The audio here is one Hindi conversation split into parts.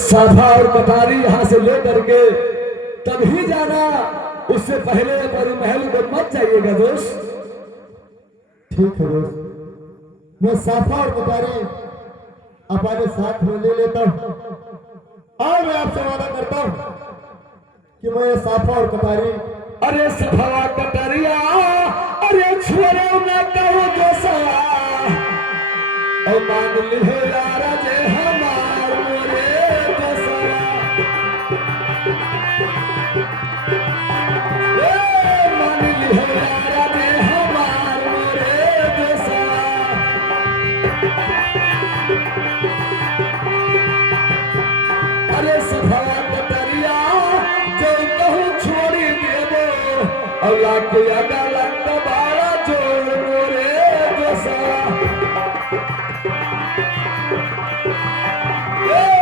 साफा और कटारी यहाँ से लेकर के तभी जाना, उससे पहले परी महल को मत जाइएगा दोस्त। ठीक है दोस्त, मैं साफा और कटारी अपने साथ में ले लेता हूँ और मैं आपसे वादा करता हूँ कि मैं ये साफा और कटारी, अरे सफा कटरिया, अरे छोड़ो न कहो दोसा, और मान ली यार जे हमार मोरे दोसा, मान ली यार जे हमार मोरे दोसा। अरे सफा कटरिया जो कहूँ छोड़ी देबो, अल्लाह के अगलंग बारा जोड़ मोरे दोसा,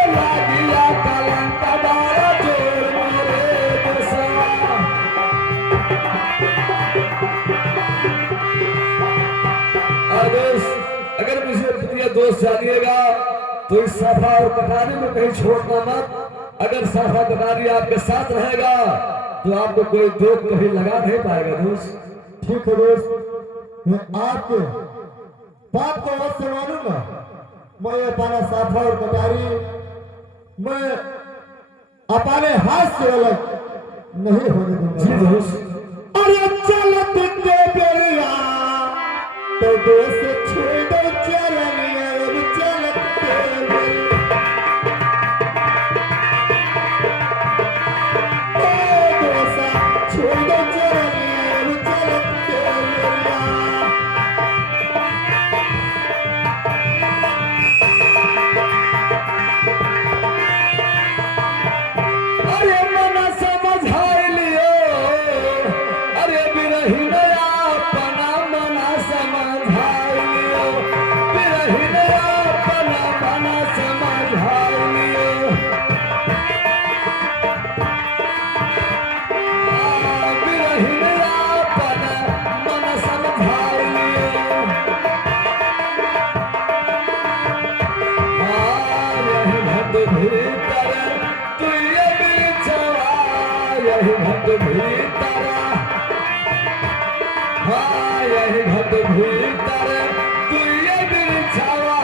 लागिया कलंक बारा जोड़ मोरे दोसा। अगर मुझे प्रिय दोस्त जानिएगा तो इस साफा और कटारी में कहीं छोड़ना मत। अगर साफा कटारी आपके साथ रहेगा तो आपको कोई दुख कहीं लगा नहीं पाएगा दोस्त। ठीक है दोस्त, मैं आपके बात को और से मानूंगा। मैं अपना साफा और कटारी मैं अपने हाथ से अलग नहीं होने दूंगा। जी दोस्त। अरे चलत के बेरिया तो दोस्त छोड़ चलनिया, अब चलत के बेरिया, ओ दोस्त छोड़ चलनिया, अब चलत के बेरिया। अरे मना समझाई लियो, अरे बिरही नया अपना मना समझाई लियो, बिरही नया अपना मना समझाई लियो, बिरही नया अपना मना समझाई लियो। यही भक्त भीतर तू ये बिछवा, यही भक्त भीतर, हाँ यही भक्त भीतर तू ये बिछवा,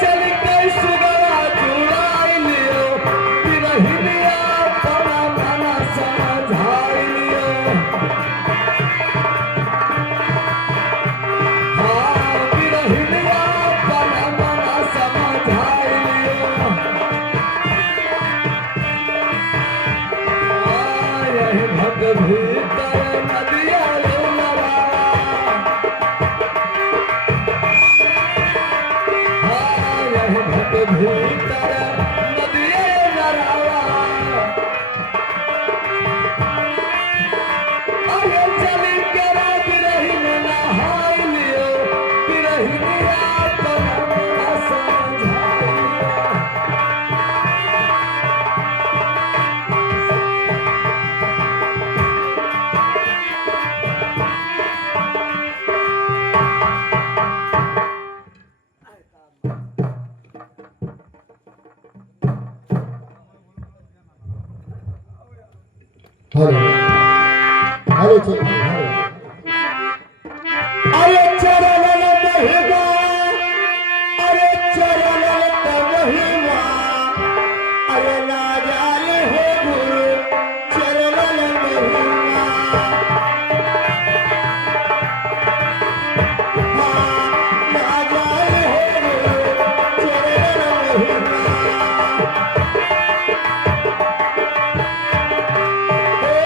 चल कई सुगवा जुड़ाई लियो, बिरहिनिया अपना मना समझाई लियो, हाँ बिरहिनिया अपना मना समझाई लियो, हाँ यही भक्त भीतर नदिया लुलवा, हाँ यही भक्त भीतर नदिया नरावा, अरे चली करा बिरही में नहाई लियो, बिरहिनिया अपना मना समझाई लियो। हेलो हेलो चल हेलो। अरे चरण महिमा, अरे चरण महिमा, अरे ना जाने हो गुरु चरण महिमा, हाँ ना जाने हो गुरु चरण महिमा। ओ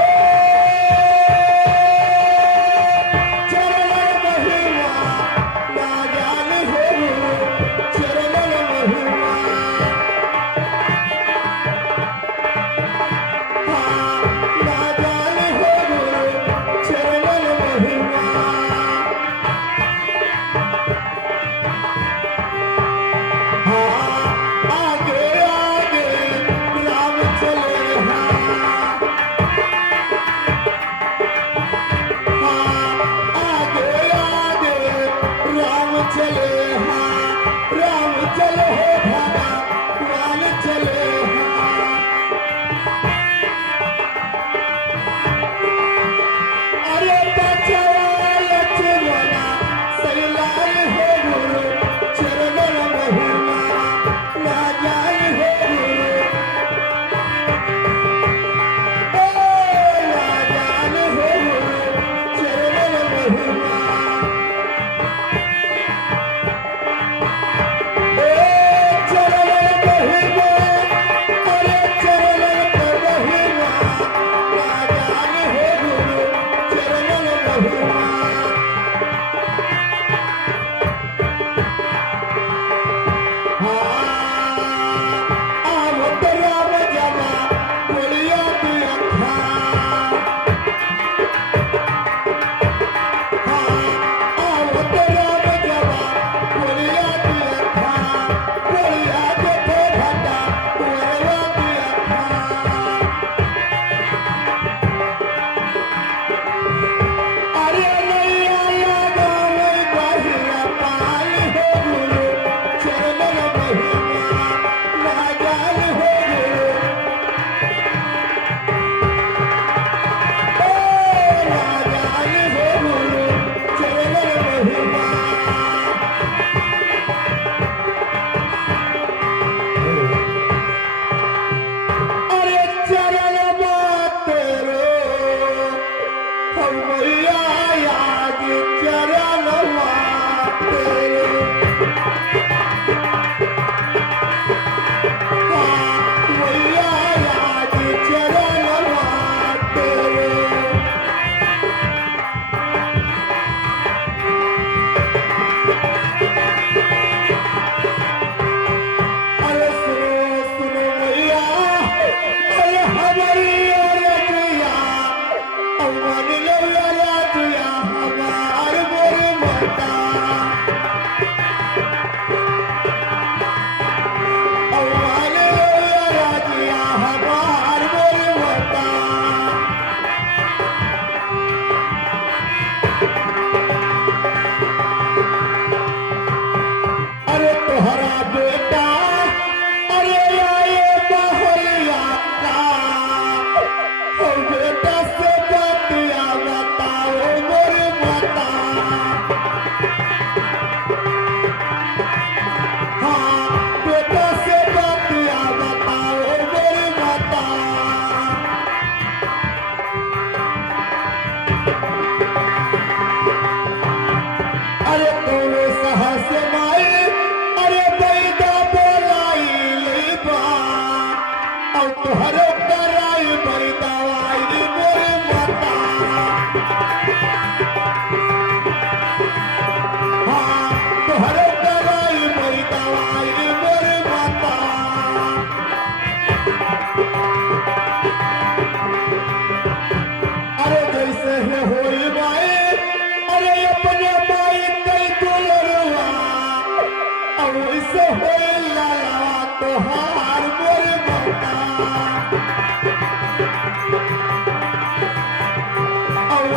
ऐसे होए लाला तोहार मोर मोता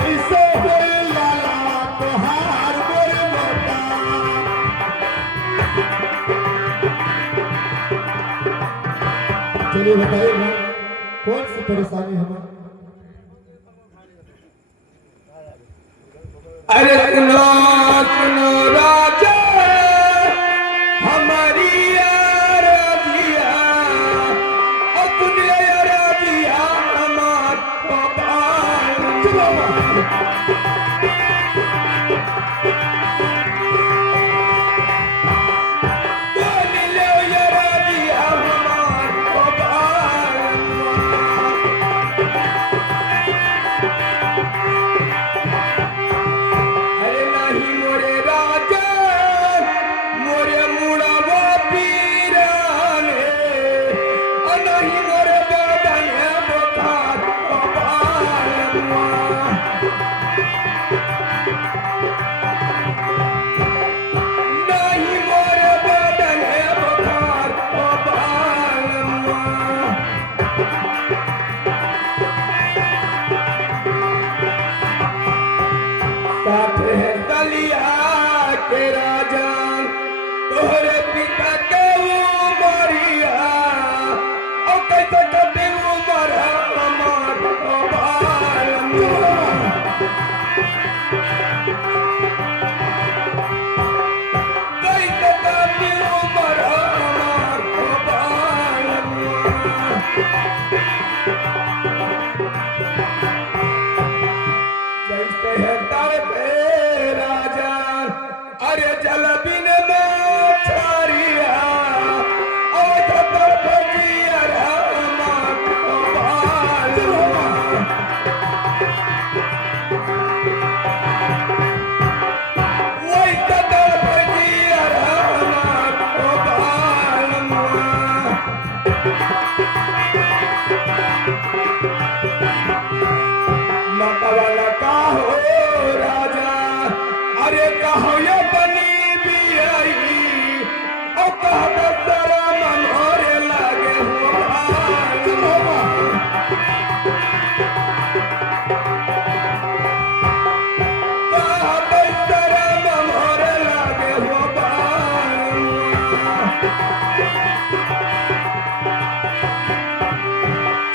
ऐसे होए लाला तोहार मोर मोता चलिए बताइए ना कौन सी परेशानी है? अरे सुनो सुनो राजा हमारी राजिया और सुनिए राजिया हमार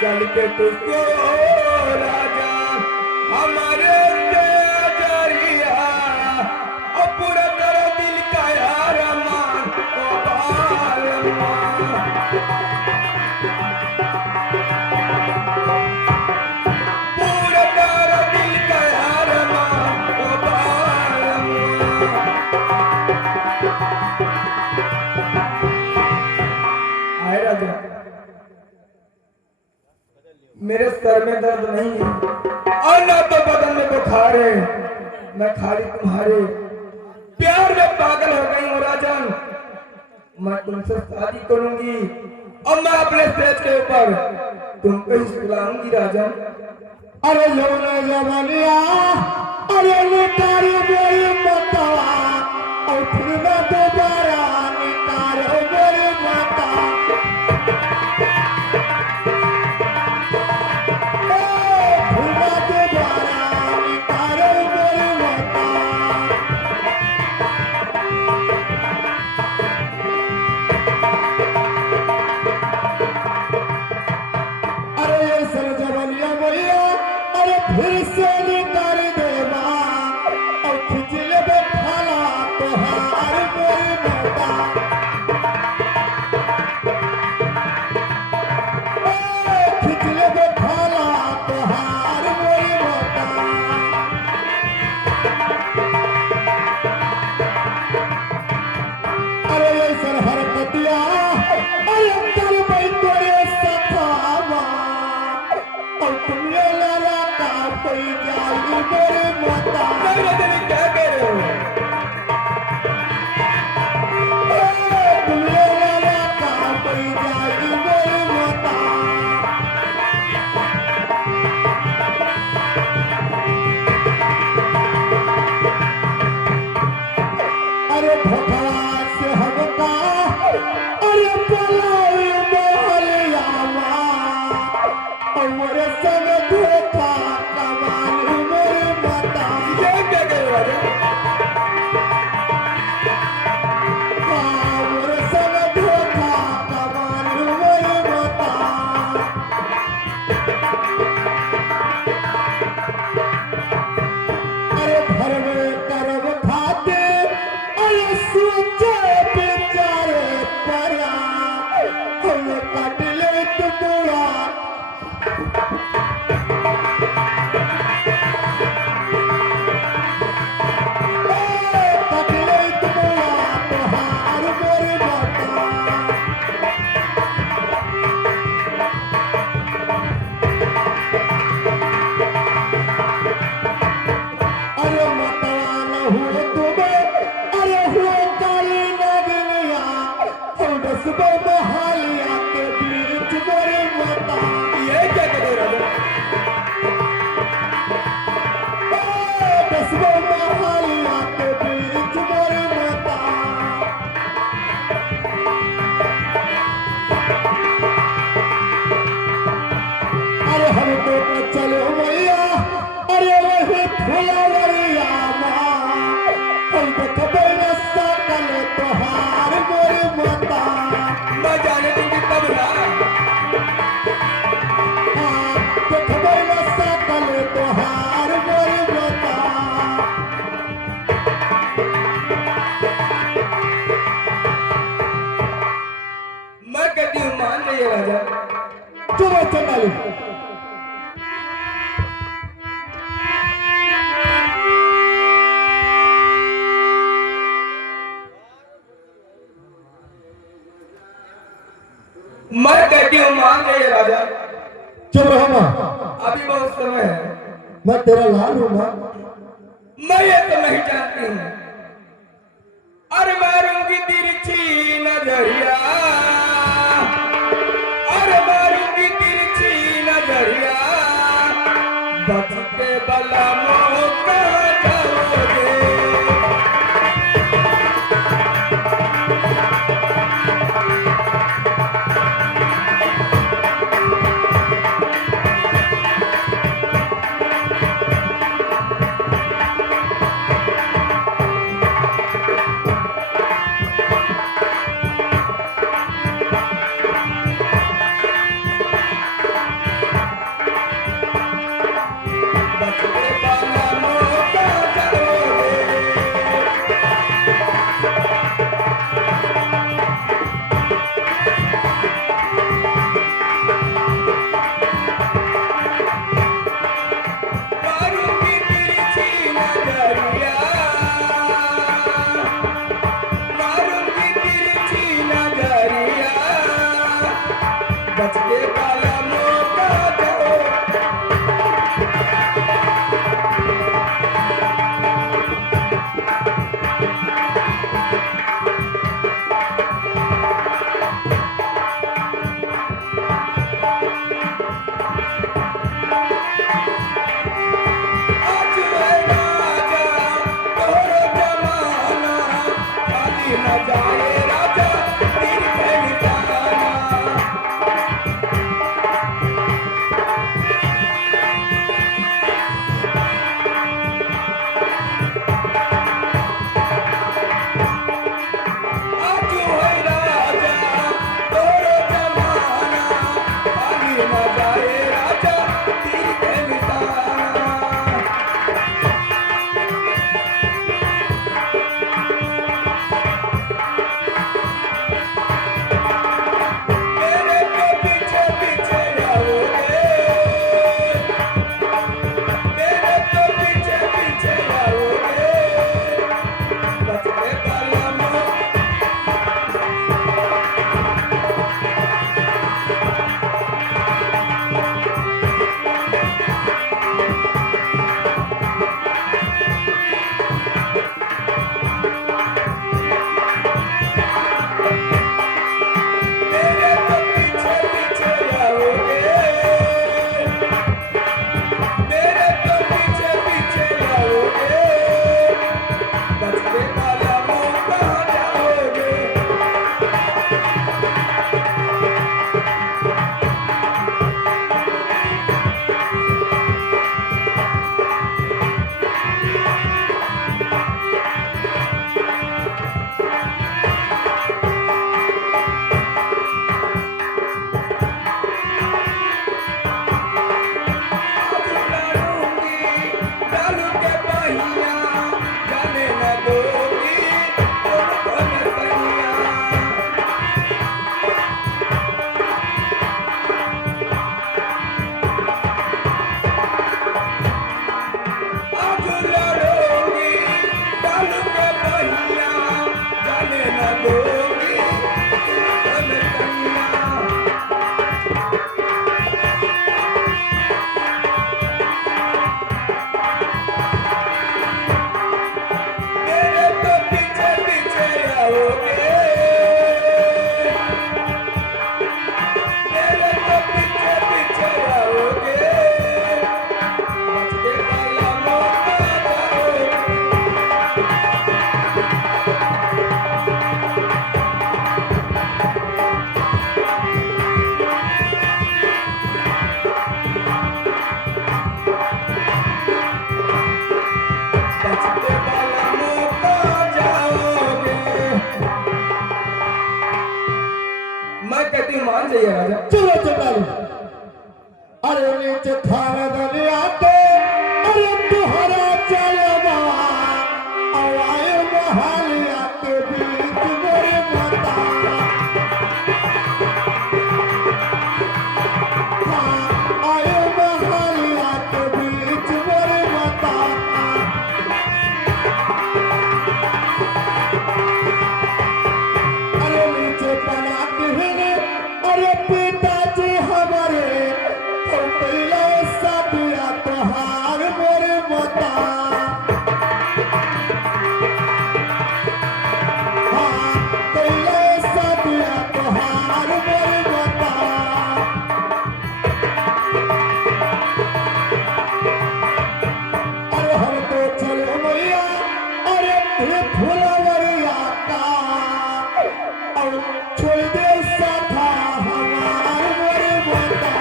चल के तुझको राजा हमारे से जरिया और पूरा कर दिल का यार मान ओ बालमा पूरा कर दिल का यार मान ओ बालमा आए राजा मेरे सर में दर्द नहीं है और ना तो बदन में बुखार है। मैं खाली तुम्हारे प्यार में पागल हो गई हूँ राजन। मैं तुमसे शादी करूंगी और मैं अपने स्टेज के ऊपर तुमको ही सुलाऊंगी राजन। अरे यौना जवानिया अरे निकारी मेरी मतवा और फिर मैं दोबारा निकारो मेरी माता फिर से निकार देवा और खिंच ले बैठाला तोहार मोरी माता खिंच ले बैठाला तोहार मोरी माता अरे ऐसा हरकतिया अरे कर भाई तोरे सतावा और तुम ये लाला कोई जाली मेरे माता नहीं क्या कह रहे हो तुम ये लाला का कोई जाली मेरे माता अरे भगवान से हमका दसबो मोहालिया के बीच मोरी माता। ये क्या कहते राजा? दसबो मोहालिया के बीच मोरी माता। अरे हम तो चलो मैया, अरे वही फुलवरिया माँ, हम देखबे न सकल तोहार मोरी माता। मैं जाने दूंगी तब ना। देखबे न सकल तोहार मोरी माता। मैं कहती हूँ मान जाइए राजा। चलो चंडाली। मैं कहती हूँ मान जाइए राजा। चुप रहो माँ, अभी बहुत समय है। मैं तेरा लाल हूँ माँ। मैं ये तो नहीं जानती हूँ। अरे मारूंगी तिरछी नजरिया, अरे मारूंगी तिरछी नजरिया, बच के बला मौका जाओगे। कहती हूँ मान जाइए राजा। चलो चंडाली, अरे नीचे थाने दलिया के अरे तुहरा चलवा आवाए महालिया के बीच मेरे माता आए महालिया के बीच मेरे माता अरे नीचे बना के अरे पिताजी हमारे पहले सदिया तोहार मोरे माता हाँ पहले सदिया तोहार मोरे माता अरे हम तो चलो मैया अरे फुलवरिया का और छोड़ दे साथा हमार मोरे माता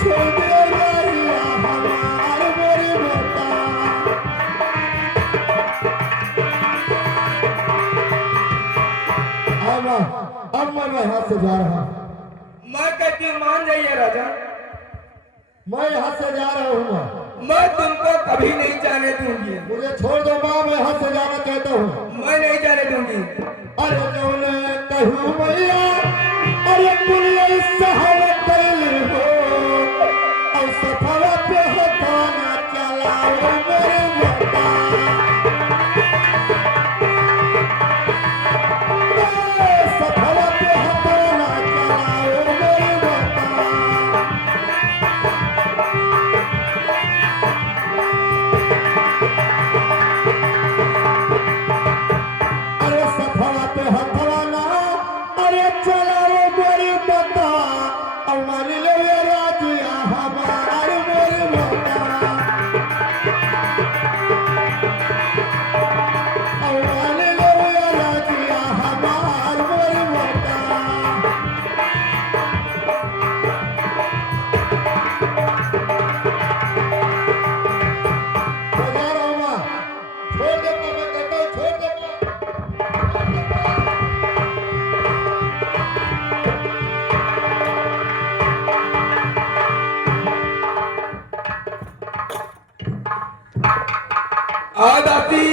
छोड़ दे यारिया हमार मोरे माता अब मैं यहाँ से जा रहा हूँ, मैं कहती हूँ मान जाइए राजा। मैं यहाँ से जा रहा हूँ, मैं तुमको कभी नहीं जाने दूंगी। मुझे छोड़ दो माँ, मैं यहाँ से जाना चाहता हूँ। मैं नहीं जाने दूंगी। अरे जौने कहूँ मैया अरे पुलिया सहावत कैली हो और सफवा पे हथाना चलाओ मेरे माता सफवा पे हथाना चलाओ मेरे माता अरे सफवा पे हथवा ना अरे चलाओ मेरी माता और मान ले ये राजिया हमार मेरी माता और मान ले ये राजिया हमार मेरी माता बजा रहा हूँ माँ, छोड़ दे माँ, मैं कहता हूँ छोड़ दे माँ। आ दाती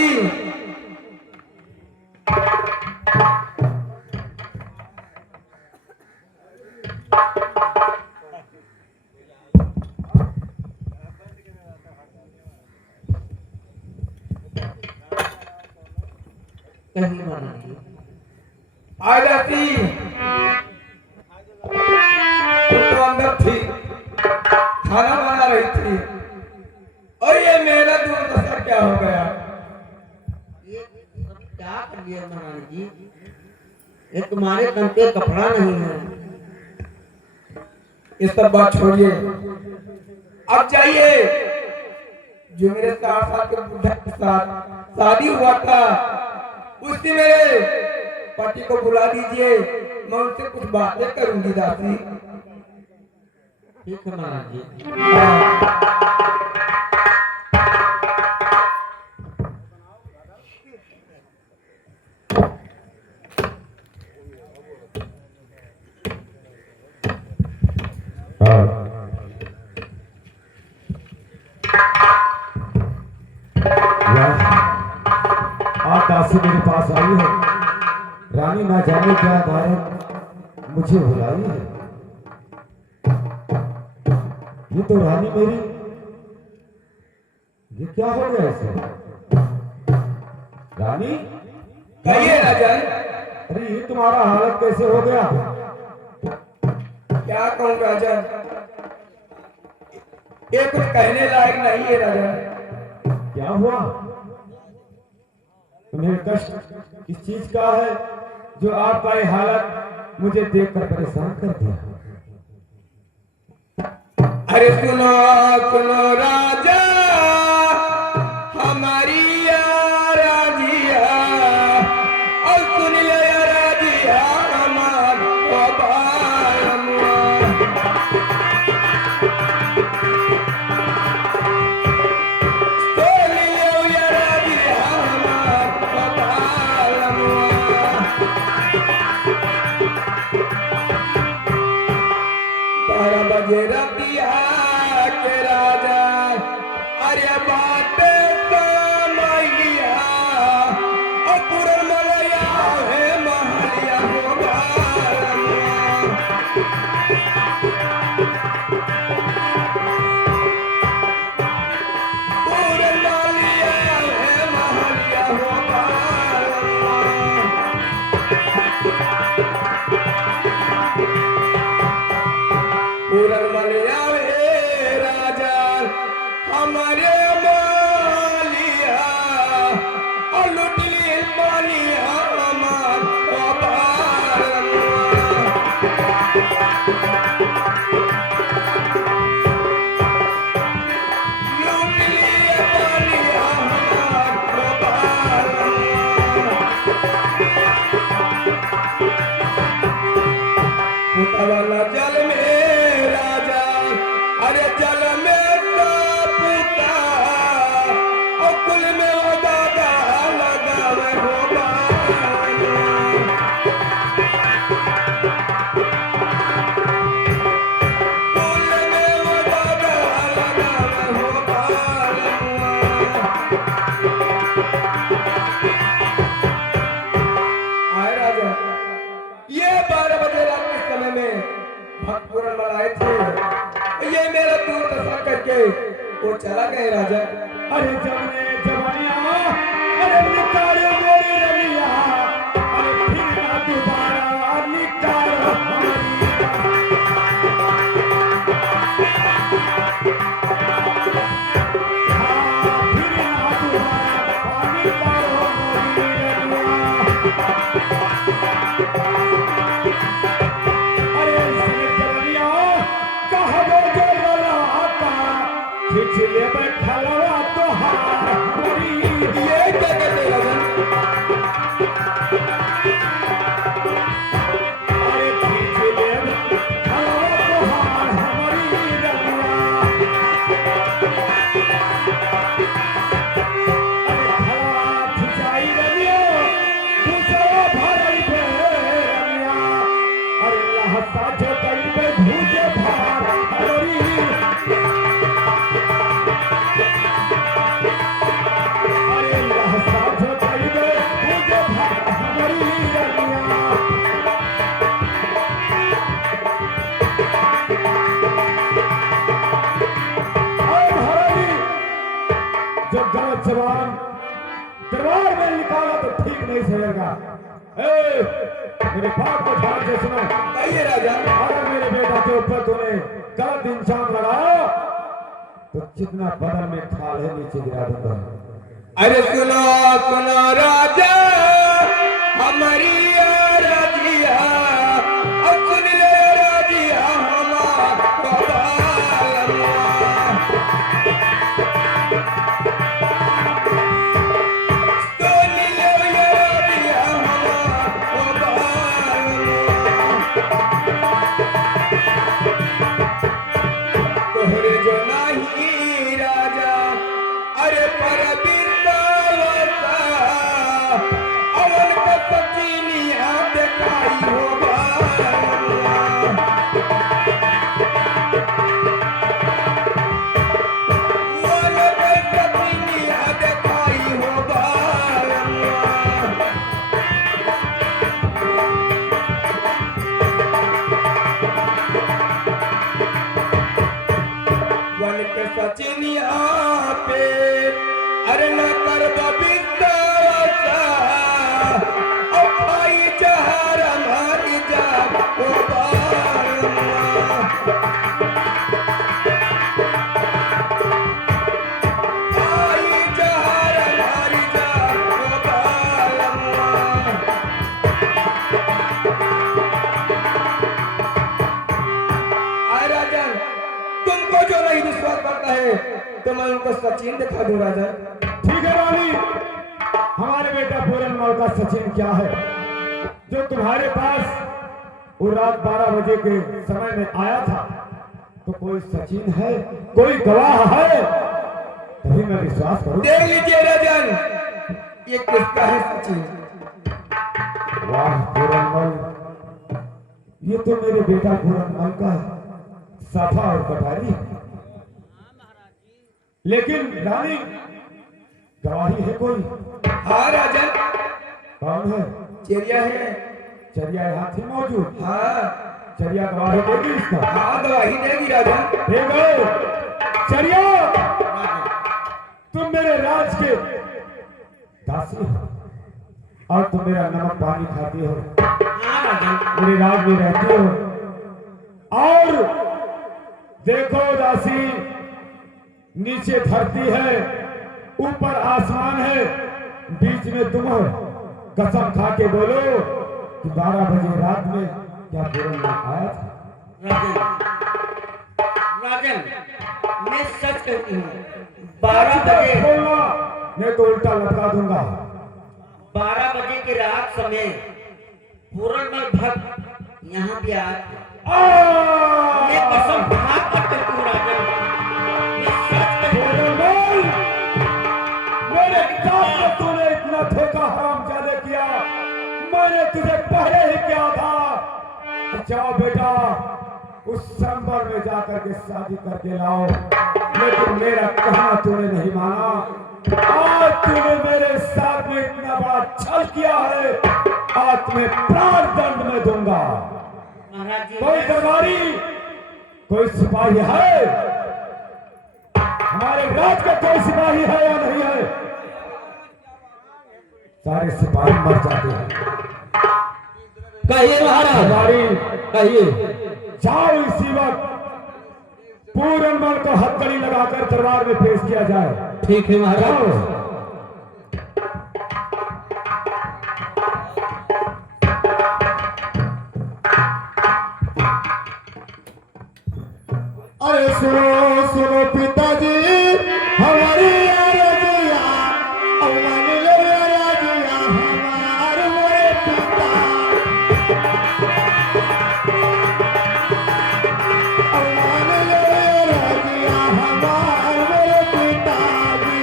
आ जाती तो अंदर थी, खाना बना रही थी और ये मेरा दुर्दशा क्या हो गया। ये सब क्या कर दिया महाराज जी? ये तुम्हारे तन पे कपड़ा नहीं है। ये सब बात छोड़िए, अब जाइए। जो मेरे 4 साल के बुढ़ा के साथ शादी हुआ था उससे मेरे पति को बुला दीजिए, मैं उनसे कुछ बातें करूंगी दासी। ठीक है महाराज जी। आज दासी मेरे पास आई है, रानी ना जाने क्या कारण मुझे बुलाई है। ये तो रानी मेरी, ये क्या हो गया इसे? रानी कहिए राजन, अरे ये तुम्हारा हालत कैसे हो गया? क्या कहूँ राजन, ये कुछ कहने लायक नहीं है राजन। क्या हुआ? तुम्हें कष्ट किस चीज का है जो आपका ये हालत मुझे देखकर परेशान कर दिया? अरे सुनो सुनो राजा, हमारी राजिया, और सुन ले राजिया हमार में वो दादा लगावे हो बालवा। फूल में वो दादा लगावे हो बालवा। आए राजा, ये 12 बजे रात के समय में भक्त पूरन मल आए थे। ये मेरा दूर दशा करके वो चला गए राजा। अरे जवने जवानिया अरे निकाले मेरी रलिया अरे फिर ना दोबारा निकाल फिर ना दोबारा निकालो अरे इसने जवनिया कहो जो ललाका खिचले बैठलवा तो हमारी ये क्या कहते राजा? अरे खिचले बैठलवा तो हमारी रलिया अरे खड़ा खिंचाई रलिया दूसरा भरई पे रलिया अरे लहसा जो कई में भूजे भार हरी अरे लहसा जो कई में भूजे भार हरी रलिया और हरी जब गलत जवान दरबार में निकाला तो ठीक नहीं सहेगा। ए, मेरे बाप को ध्यान से सुनो। कहिए राजा। अगर मेरे बेटा के ऊपर तूने गलत इंसान लगाया तो जितना बदल में खाल है नीचे गिरा दूंगा। अरे सुनो सुनो राजा हमारी राजिया, अब सुन ले राजिया हमारा बालवा। सुन ले ये राजिया हमारा बालवा। तोहरे जो नहीं राजा अरे पर बिंदावता अवन का सचिनिया देखाई हो बालवा। वन का सचिनिया देखाई हो बालवा। वन के सचिनिया पे अरे न कर बिंदावता ओ भाई जहर मारी जा ओ बालवा। भाई जहर मारी जा ओ बालवा। आए राजन, तुमको जो नहीं विश्वास करता है तो मैं उनको सचिन दिखा दूं राजा। ठीक है रानी, हमारे बेटा पूरन मल का सचिन क्या है जो तुम्हारे पास वो रात 12 बजे के समय में आया था? तो कोई सचिन है, कोई गवाह है तभी मैं विश्वास करूं। देख लीजिए राजन, ये किसका है सचिन? वाह पूरन मल, ये तो मेरे बेटा पूरन मल का साफा और कटारी। लेकिन रानी गवाही है कोई? हाँ राजन, कौन है? चेरिया है। चरिया यहाँ थी मौजूद? हाँ चरिया गवाही देगी इसका? हाँ गवाही देगी राजन। देखो चरिया, तुम मेरे राज के दासी हो और तुम मेरा नमक पानी खाती हो, हाँ राजन। मेरे राज में रहती हो। और देखो दासी, नीचे धरती है, ऊपर आसमान है, बीच में तुम हो। कसम खा के बोलो कि 12 बजे रात में क्या पूरन मल आया था? राजन, राजन, मैं सच कहती हूँ 12 बजे, बोलना नहीं तो उल्टा लटका दूंगा। 12 बजे की रात समय पूरनमल भक्त यहाँ भी आए थे। मैं कसम खा कर कहती हूँ राजन, मैं सच कहती हूँ। मेरे एक रात में तूने इतना धोखा हराम ज्यादा किया, मैंने तुझे पहले ही किया था। जाओ बेटा, उस संबर में जाकर के शादी करके लाओ, लेकिन मेरा कहना तूने नहीं माना। आज तूने मेरे साथ में इतना बड़ा छल किया है, आज तुम्हें प्राण दंड में दूंगा। महाराज जी, कोई दरबारी, कोई सिपाही है? हमारे राज का कोई सिपाही है या नहीं है? सारे सिपाही मर जाते हैं। कहिए महाराज, दरबारी, कहिए। जाओ इसी वक्त पूरनमल को हथकड़ी लगाकर दरबार में पेश किया जाए। ठीक है महाराज। जाओ। अरे सुनो सुनो पिताजी, हमारी रजिया, मान लो रजिया हमारे मोरे पिता, मान लो रजिया हमारे मोरे पिताजी।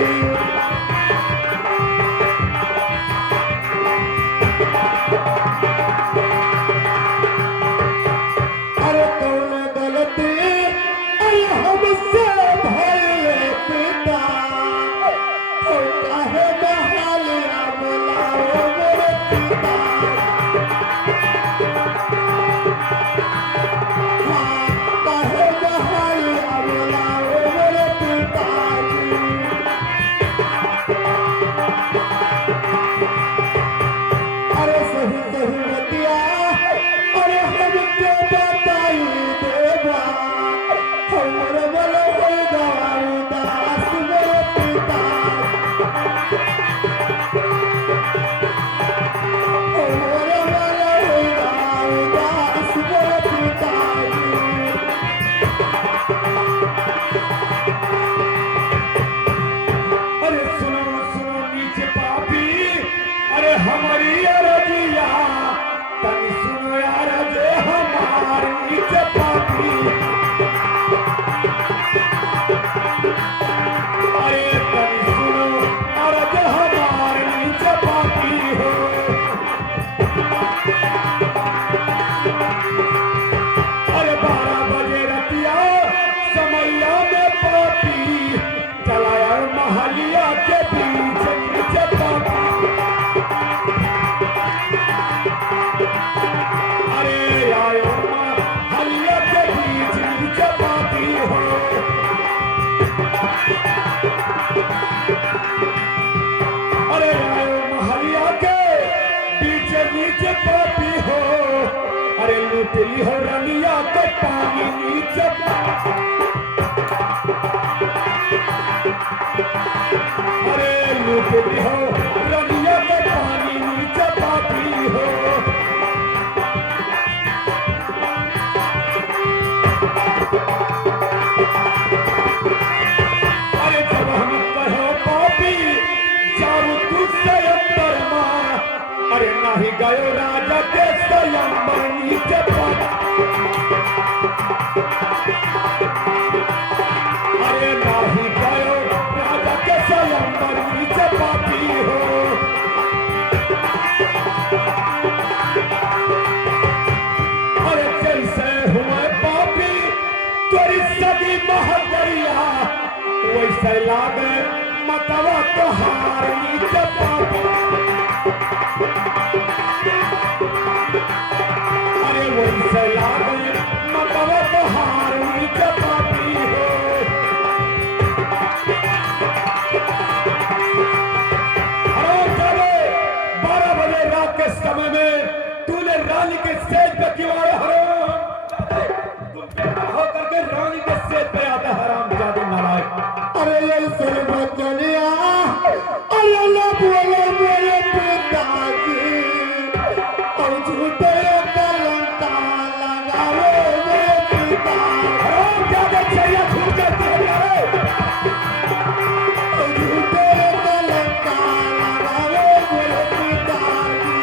अरे कौन गलती हमसे भइले पिता, ओ काहे बहालिया बुलाओ मोरे पिता, हाँ, काहे बहालिया बुलाओ मोरे पिताजी। अरे सही सही बतिया, अरे हमके बताई देवा, हमरे वाला होई गवाऊ दास मोरे पिता, हमरे वाला होई गवाऊ दास मोरे पिताजी। अरे सुनो सुनो नीचे पापी, अरे हमारी रजिया, तनी सुनो यार जे हमारी नीचे पापी। अरे तनी सुनो अरे जे हमारी नीचे पापी हो। अरे 12 बजे रतिया समैया में पापी चलाया महलिया के बीच नीचे पापी। अरे आयो महलिया के बीच नीचे पापी हो। अरे आयो महलिया के बीच नीचे पापी हो। अरे लुटली हो रनिया तो पानी नीचे, अरे लुटली हो रनिया तो पानी नीचे पापी हो। अरे जब हम कहो पापी जाऊ तुझसे अंतर मां, अरे नहीं गयो राजा के स्वयंवर नीचे पापी। अरे नहीं गयो राजा के स्वयंवर नीचे पापी हो। अरे जैसे हुए पापी तोरी सदी महदरिया, वैसे लागे मतवा तोहार नीचे पापी। अरे वैसे लागे मतवा तोहार नीचे पापी हो। अरे चले 12 बजे रात के समय में तूने रानी के सेज पे क्यों आया हराम? तुम बेटा होकर के रानी के सेज पे आता हराम जादू नालायक। अरे ये सुन बचनिया, अरे ना बोलो मेरे पिताजी, और झूठे कलंका लगाओ मेरे पिता, हराम जादू चाहिए झूठ कहते हैं यारे। और झूठे कलंका लगाओ मेरे पिताजी।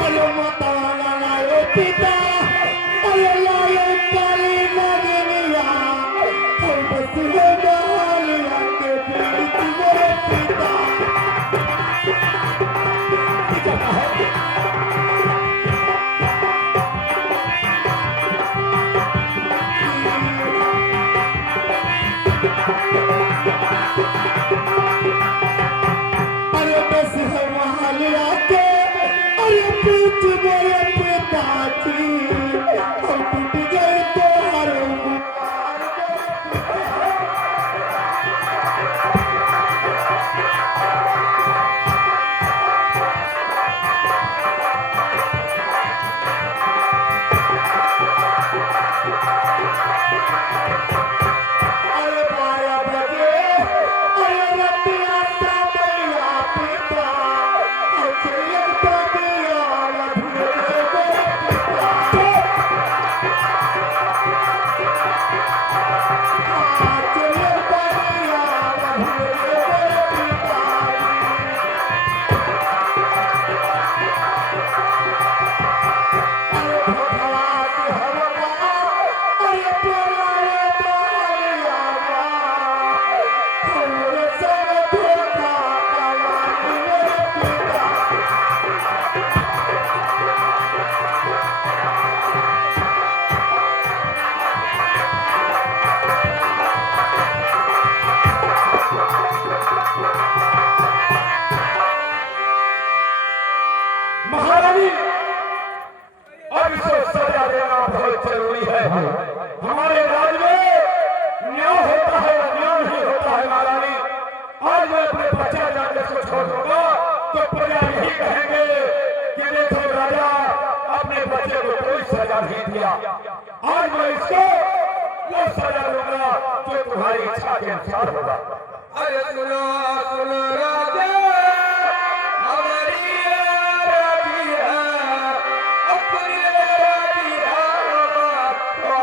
अरे माता लगाओ पिता, अरे लायो काली नगनिया, नहीं दिया, आज मैं इसको वो सजा दूंगा जो तुम्हारी इच्छा के अनुसार होगा। अरे सुनो सुनो राजा, हमारी राजी है, अपनी राजी है, तो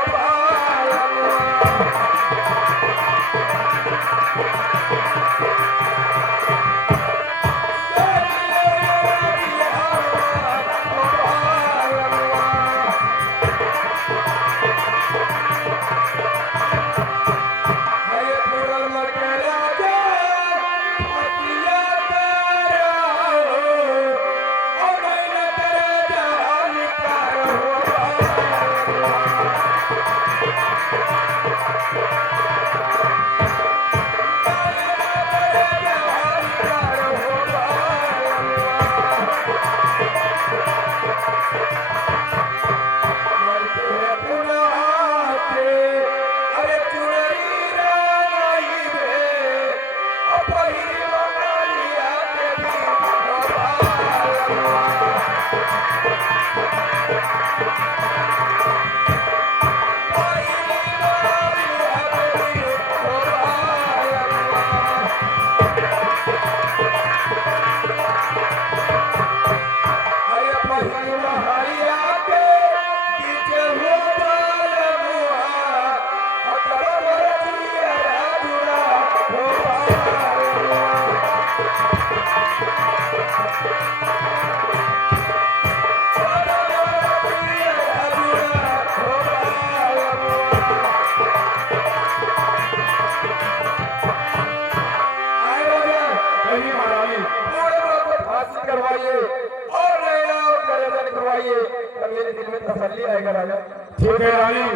ठीक है रानी,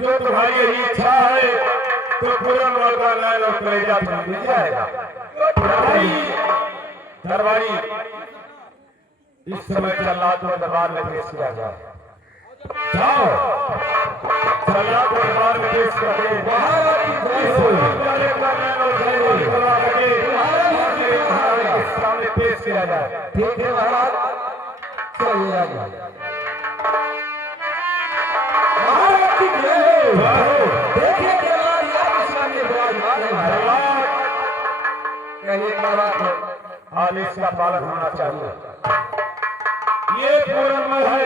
जो तुम्हारी यही इच्छा है तो पूरनमल का नैन और कलेजा तुम्हें मिल जाएगा। दरबारी इस समय जल्लाद को दरबार में पेश किया जाए। जाओ जल्लाद को दरबार में पेश करके सामने पेश किया जाए। ठीक है महाराज, चलिए आइए। देखिए आदेश का पालन होना चाहिए। ये पूरनमल है,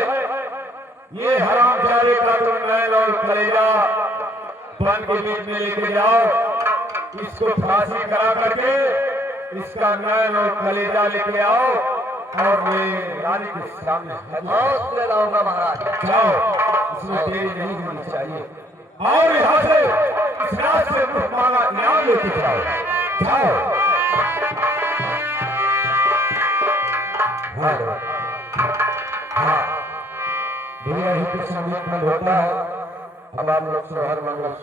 ये हरामजादे का तो नैन और कलेजा बन के बीच में लेके जाओ, इसको फांसी करा करके इसका नैन और कलेजा लेके आओ और मैं रानी के सामने ले लाऊंगा महाराज। जाओ, इसमें देरी नहीं होनी चाहिए और यहाँ से इस रात से मुख मांगा इनाम लेके जाओ। जाओ। हाँ, भैया ही कुछ समय होता है। अब आप लोग से हर मंगल